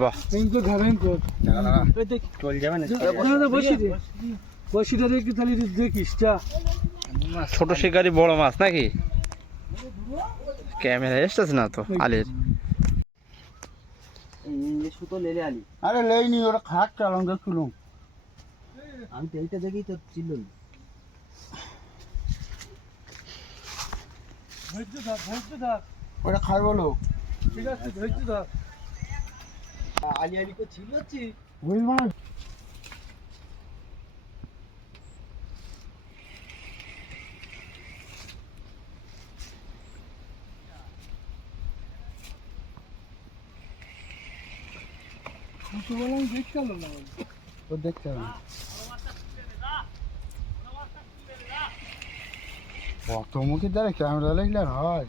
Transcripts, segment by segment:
বাহ। ইনকো ধরেন কর ওই দেখ। চল যাবে না না না বসি রে। বসিটা দেখি তাহলে দেখিস যা। ছোট শিকারি বড় মাছ নাকি? ক্যামেরা এসতেছে না তো আলের? আরে লেইনি ওরা খাট আমি তো এইটা দেখেই তো ছিল ধৈর্য ধর ধৈর্য ধর। ওটা খাই বলো। ঠিক আছে ধৈর্য ধর। আলি আলি তো ছিল হচ্ছে বুঝব না কিছু বললাম দেখতে হলো না ও দেখতে হবে অত মুখে দ্বারা ক্যামেরা লাগলে আর হয়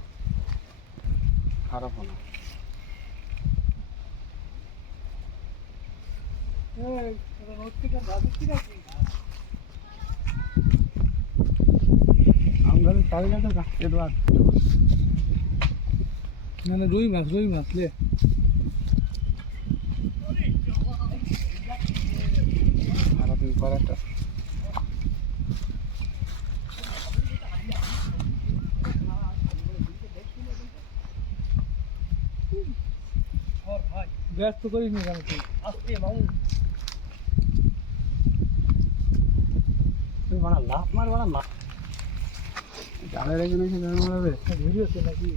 খারাপ না আমরা তাই না না রুই মাছ রুই মাছ লে ব্যস্ত করিস নি কেন তুই? আস্তে মাউ মানে লাভ মার লাভ জাল মারাবে? ভিডিওতে নাকি।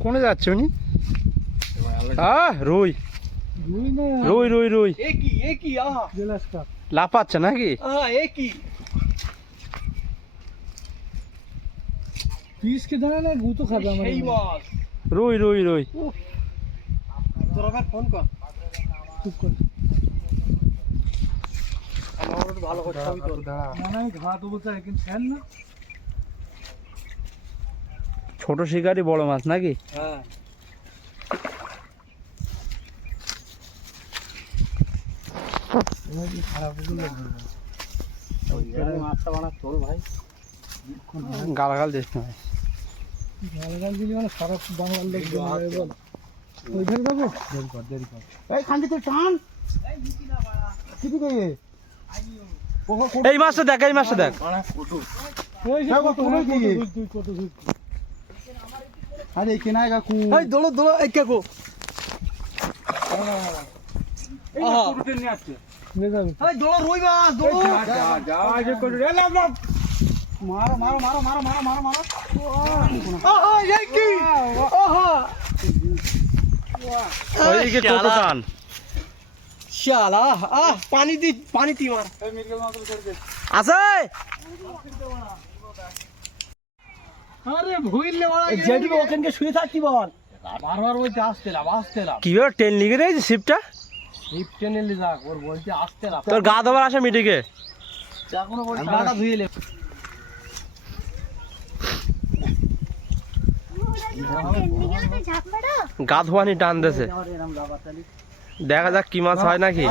কোনে যাচ্ছে উনি? রুই। রুই না? রুই রুই লাফাচ্ছে নাকি? আহা একই পিস কে। দাঁড়া না গুতো খাবে রুই রুই রুই। ফোন কর। চুপ কর। ভালো তোর না না ঘা দেবো চাই কিন্তু ফ্যান না। ছোট শিকারি বড় মাছ নাকি? হ্যাঁ। খারাপ হয়ে মাছটা বানা তোর ভাই। গালাগাল দিস না ভাই। গালগাল দিলি মানে সারা বাংলার লোক বল ওইখানে যাব? দেরি কর দেরি কর। এই খান্তি তুই টান। কি দিকে এই মাছটা দেখ এই মাছটা দেখ। আরে কেনায় কাকু। এই দোলো দোলো এই কাকু। আহা। নিয়ে যাবে। এই দোলো রুই মাছ দোলো মারো মারো মারো মারো মারো মারো। মারো এই কি? ওইদিকে টোটো টান শালা। আহ পানি দি পানি দি মার। আছে? আরে ভুইলে ওরা যেটি ওখানকে শুয়ে থাকতি বল। বারবার বলতে আসতে লাভ আসতে লাভ কীভাবে ট্রেন লিখে রয়েছে শিপটা যাক ওর বলতে আসতে লাভ তোর গা দেবার আসে মিটিকে। এখনও বলতে গাটা ধুয়ে লে গা ধোয়ানি টান দেছে দেখা যাক কি মাছ হয় নাকি।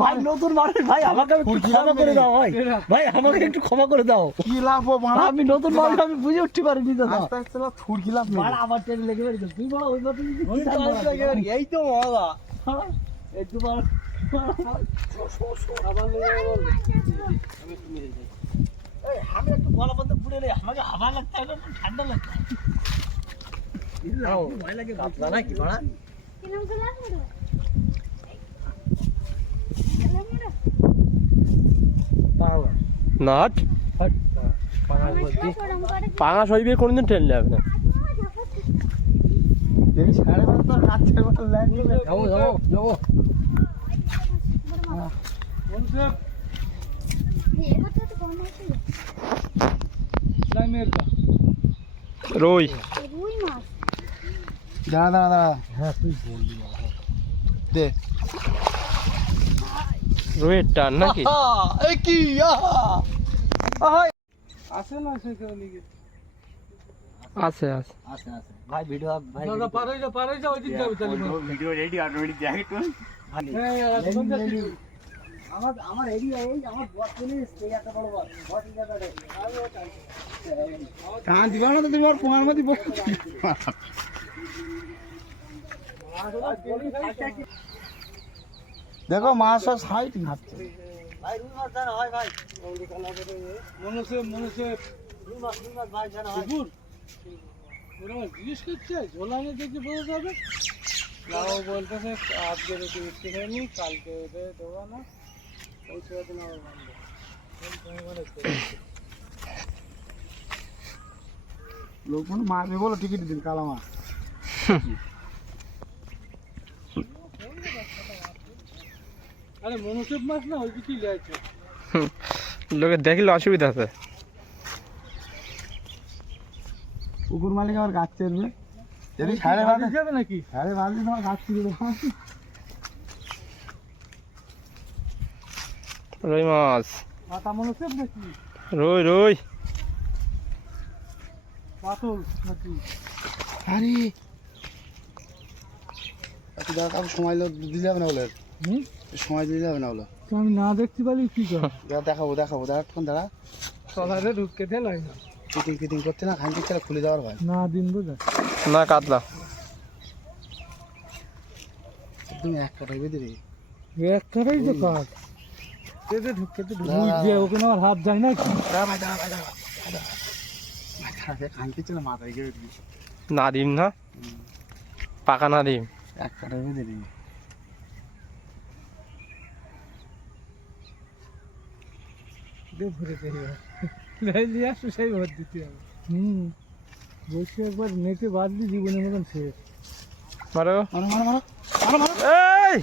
ভাই নতুন মানুষ ভাই আমাকে ক্ষমা করে দাও ভাই ভাই আমাকে একটু ক্ষমা করে দাও কি লাভ আমি নতুন মানুষ আমি বুঝে উঠতে পারিনি দাদা আস্তে আস্তে লাভ নেই আমার ট্রেন লেগে তুই বড় ওই এই তো মজা একটু বড় আমি একটু গলা বন্ধ পুড়ে নেই আমাকে হাওয়া লাগতে হবে একটু ঠান্ডা লাগতে ভয় লাগে কাতলা নাকি মারা নট পাঙা কোনদিন ট্রেন যাবে না এই সাড়ে পাঁচটা কাছে বল যাব যাব যাব লাইমের কা রুই দাঁড়া দাঁড়া দাঁড়া হ্যাঁ তুই বললি দে রুইয়ের টান নাকি এই কি আহা আসে না সেখানে লিখে আছে আছে আচ্ছা আচ্ছা ভাই ভিডিও ভাই দাদা পারে যা পারে যা ওই দিক যাবে তাহলে ভিডিও রেডি অটোমেটিক দেখে তো হ্যাঁ আর কোন যাচ্ছিস আমার আমার এরিয়া এই আমার বস চলে এসছে এত বড় বস বস কান দিবা না তো তুমি আর পোঙার মধ্যে বসে দেখো মাছ সব সাইড খাচ্ছে মনুষ্য মনুষ্য। কুকুর? ওরা আমার জিজ্ঞেস করছে ঝোলানে দেখে বোঝা যাবে। না ও বলতেছে আজকে খাইনি কালকে ওদের দেবো না। ওই সেরকম আমার বন্ধ লোক মানে মারবে বলো টিকিট দিন কালা মাছ আরে মনুষ্য মাছ না ওই কি লেগেছে লোকে দেখলে অসুবিধা আছে কুকুর মালিক আবার গাছ চেরবে। যদি সাড়ে বাঁধে যাবে নাকি? সাড়ে বাঁধলে তোমার গাছ চিরে রুই মাছ। রুই রুই। আরে। একটু দাঁড়া কাকু সময় দিলে যাবে না বলে? সময় দিলে যাবে না বলো? আমি না দেখতে পারি কি দেখাবো দেখাবো দাঁড়া ঢুকতে দে নাই ফিটিং ফিটিং করতে না খানকে খুলে দেওয়ার ভাই। না দিন বোঝা। না কাতলা। তুমি এক কাটাই বেঁধে রে। একটাই তো কাজ কেটে ঢুকতে তো ঢুক। ওখানে আমার হাত যায় না কি দাঁড়া ভাই দাঁড়া ভাই দাঁড়া। দাঁড়া দাঁড়া মাথায় গিয়ে উঠবি। নাদিম না? পাকা নাদিম? এক কাটাই বেঁধে রে দে ভরে দে লাই দিয়ে আসো সেই ভর দিতে হবে। হুম। বসে একবার নেটে বাঁধলি জীবনের মতন শেষ মারো। মারো মারো মারো। মারো মারো। এই!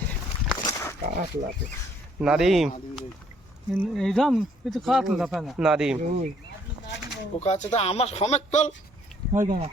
কাটলাতে নাদিম। এই দাম এই তো কাটল না পানা নাদিম। ও কাছে তো আমার সমেত কল হয় দাঁড়া